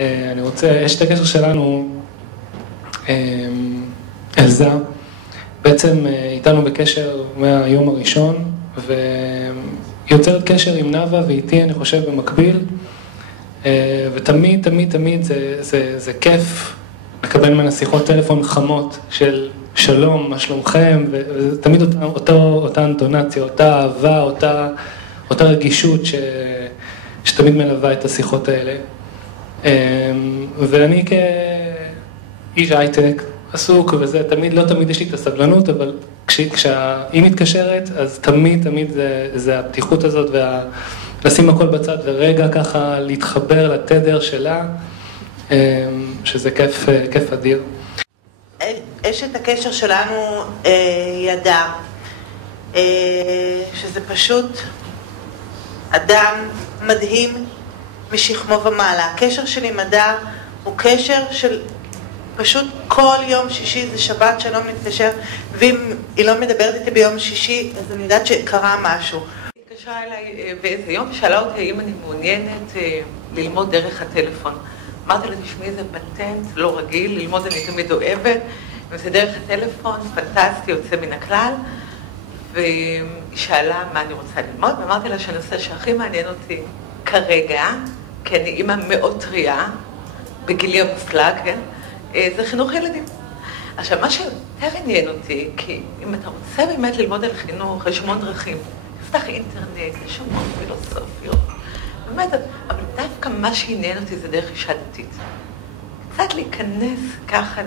אני רוצה, יש את הקשר שלנו, אלזה, בעצם איתנו בקשר מהיום הראשון, ויוצרת קשר עם נאווה ואיתי, אני חושב, במקביל, ותמיד, תמיד, תמיד זה כיף לקבל ממנה שיחות טלפון חמות של שלום, מה שלומכם, ותמיד אותה אינטונציה, אותה אהבה, אותה רגישות שתמיד מלווה את השיחות האלה. ואני כאיש הייטק עסוק וזה, לא תמיד יש לי את הסבלנות, אבל כשהיא מתקשרת, אז תמיד זה הפתיחות הזאת, לשים הכל בצד ורגע ככה להתחבר לתדר שלה, שזה כיף אדיר. אשת הקשר שלנו ידע, שזה פשוט אדם מדהים משכמו ומעלה. הקשר שלי עם הדר הוא קשר של פשוט כל יום שישי, זה שבת שלום נתקשר, ואם היא לא מדברת איתי ביום שישי, אז אני יודעת שקרה משהו. היא התקשרה אליי באיזה יום, שאלה אותי האם אני מעוניינת ללמוד דרך הטלפון. אמרתי לה, תשמעי, זה פטנט לא רגיל, ללמוד אני תמיד אוהבת, וזה דרך הטלפון, פנטסטי, יוצא מן הכלל, והיא שאלה מה אני רוצה ללמוד, ואמרתי לה שהנושא שהכי מעניין אותי כרגע, כי אני אימא מאוד טריה, בגילי המופלג, כן? זה חינוך ילדים. עכשיו, מה שיותר עניין אותי, כי אם אתה רוצה באמת ללמוד על חינוך, יש המון דרכים. תפתח אינטרנט, יש המון פילוסופיות. באמת, אבל דווקא מה שעניין אותי זה דרך אישה דתית. קצת להיכנס ככה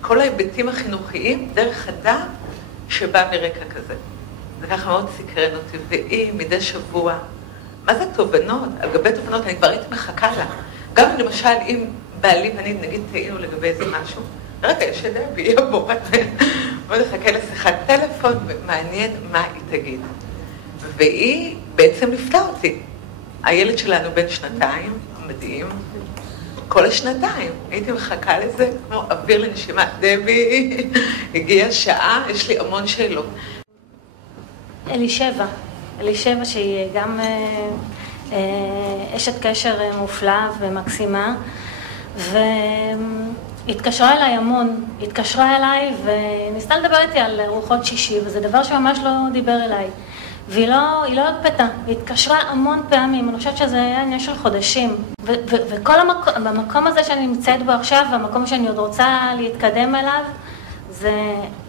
לכל ההיבטים החינוכיים, דרך אדם שבא מרקע כזה. זה ככה מאוד סקרן אותי, והיא מדי שבוע, מה זה תובנות? על גבי תובנות, אני כבר הייתי מחכה לה. גם למשל, אם בעלי ואני נגיד טעינו לגבי איזה משהו, רגע, יש דבי, היא הבורא, בוא נחכה לשיחת טלפון, ומעניין מה היא תגיד. והיא בעצם לפתה אותי. הילד שלנו בן 2, מדהים, כל השנתיים. הייתי מחכה לזה, כמו אוויר לנשימה, דבי, הגיעה שעה, יש לי המון שאלות. אלישבע שהיא גם אשת קשר מופלאה ומקסימה, והתקשרה אליי המון, התקשרה אליי וניסתה לדבר איתי על רוחות שישי, וזה דבר שממש לא דיבר אליי. והיא לא הקפתה, היא התקשרה המון פעמים, אני חושבת שזה היה עניין של חודשים. וכל המקום הזה שאני נמצאת בו עכשיו, והמקום שאני עוד רוצה להתקדם אליו,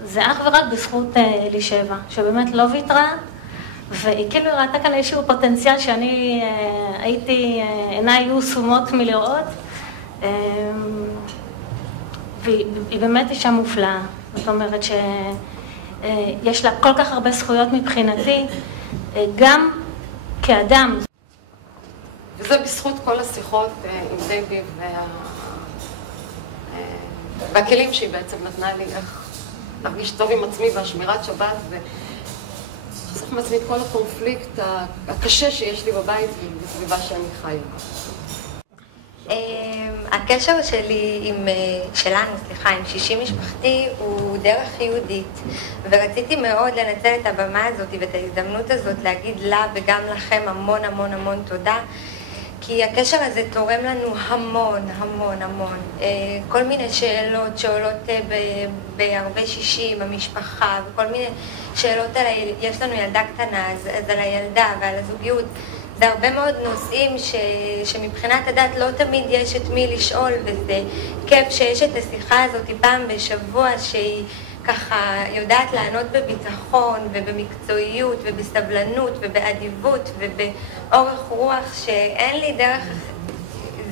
זה אך ורק בזכות אלישבע, שבאמת לא ויתרה, והיא כאילו ראתה כאן איזשהו פוטנציאל שאני הייתי, עיניי היו סומות מלראות, והיא באמת אישה מופלאה. זאת אומרת שיש לה כל כך הרבה זכויות מבחינתי, גם כאדם. וזה בזכות כל השיחות עם דבי והכלים שהיא בעצם נתנה לי איך להרגיש טוב עם עצמי והשמירת שבת וחסוך מעצמי את כל הקונפליקט הקשה שיש לי בבית ובסביבה שאני חיה. הקשר שלי שלנו, עם שישי משפחתי הוא דרך יהודית, ורציתי מאוד לנצל את הבמה הזאת ואת ההזדמנות הזאת להגיד לה וגם לכם המון המון המון תודה, כי הקשר הזה תורם לנו המון המון המון. כל מיני שאלות שעולות בערבי שישי במשפחה, וכל מיני שאלות יש לנו ילדה קטנה, אז על הילדה ועל הזוגיות. זה הרבה מאוד נושאים שמבחינת הדת לא תמיד יש את מי לשאול, וזה כיף שיש את השיחה הזאת פעם בשבוע שהיא ככה יודעת לענות בביטחון ובמקצועיות ובסבלנות ובאדיבות ובאורך רוח שאין לי דרך,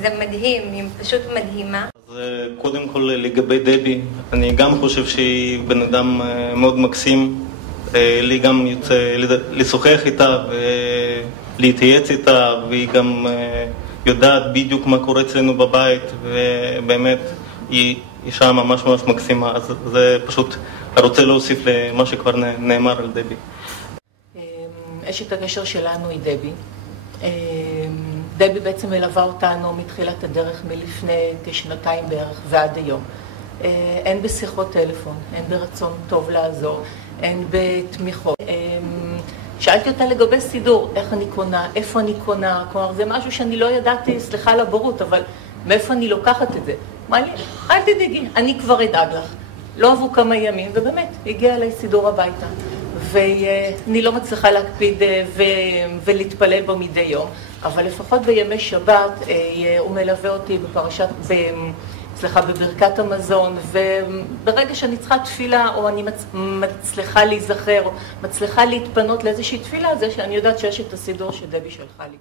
זה מדהים, היא פשוט מדהימה. אז קודם כל לגבי דבי, אני גם חושב שהיא בן אדם מאוד מקסים, לי גם יוצא לשוחח איתה להתייעץ איתה, והיא גם יודעת בדיוק מה קורה אצלנו בבית, ובאמת היא אישה ממש ממש מקסימה, אז זה פשוט רוצה להוסיף למה שכבר נאמר על דבי. אשת הקשר שלנו היא דבי. דבי בעצם מלווה אותנו מתחילת הדרך מלפני כשנתיים בערך ועד היום. אין בשיחות טלפון, אין ברצון טוב לעזור, אין בתמיכות. שאלתי אותה לגבי סידור, איך אני קונה, איפה אני קונה, כלומר זה משהו שאני לא ידעתי, סליחה על הבורות, אבל מאיפה אני לוקחת את זה? אמר לי, אל תדאגי, אני כבר אדאג לך. לא עברו כמה ימים, ובאמת, הגיע אליי סידור הביתה. ואני לא מצליחה להקפיד ולהתפלל בו מדי יום, אבל לפחות בימי שבת הוא מלווה אותי בברכת המזון, וברגע שאני צריכה תפילה, או אני מצליחה להיזכר, או מצליחה להתפנות לאיזושהי תפילה, זה שאני יודעת שיש את הסידור שדבי שלחה לי.